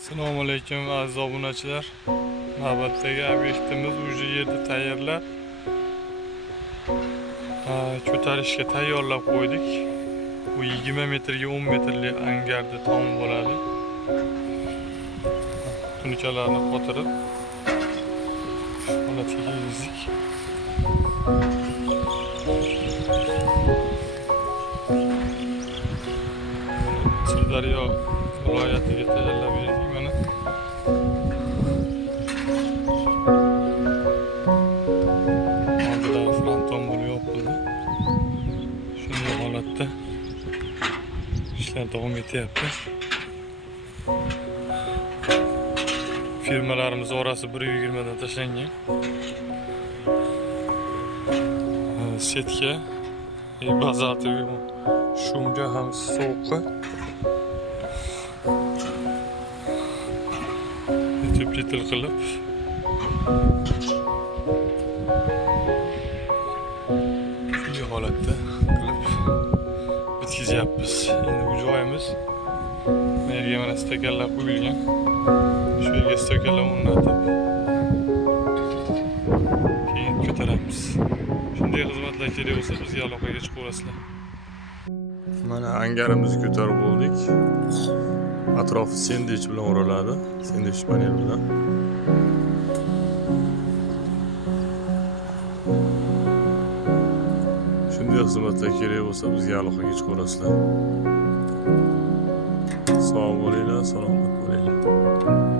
Assalomu alaykum aziz obunachilar. Navbatdagi obyektimiz уже yerda tayyorlab ko'tarishga tayyorlab qo'ydik. Bu 20 metrga 10 metrli angarda tom bo'ladi. Tunukalarni qotirib holatga keldik. Sirdaryo viloyatiga tayyorlab berdik mana. Oldida fronton bo'lib yopildi. Shunday holatda ishlar davom etyapti. Firmalarimiz orasi 120 dan tashlangan. Setka, bazativ, shumga ham sovuqqa. Tepkitil qilib shunday holatda qilib bitkizyapmiz. Endi bu joyimiz yerga mana stakanlar qo'yilgan. Shu yerga stakanlar o'rnatib keyin ko'taramiz. Shunday xizmatlar kerak bo'lsa bizga aloqaga chiqaverasizlar. Mana angarimizni ko'tarib bo'ldik. Atrofi sendvich bilan o'raladi. Sendvich panel bilan. Shunday xizmatlar kerak bo'lsa bizga aloqaga chiqaverasizlar. Sog' bo'linglar, salomat bo'linglar.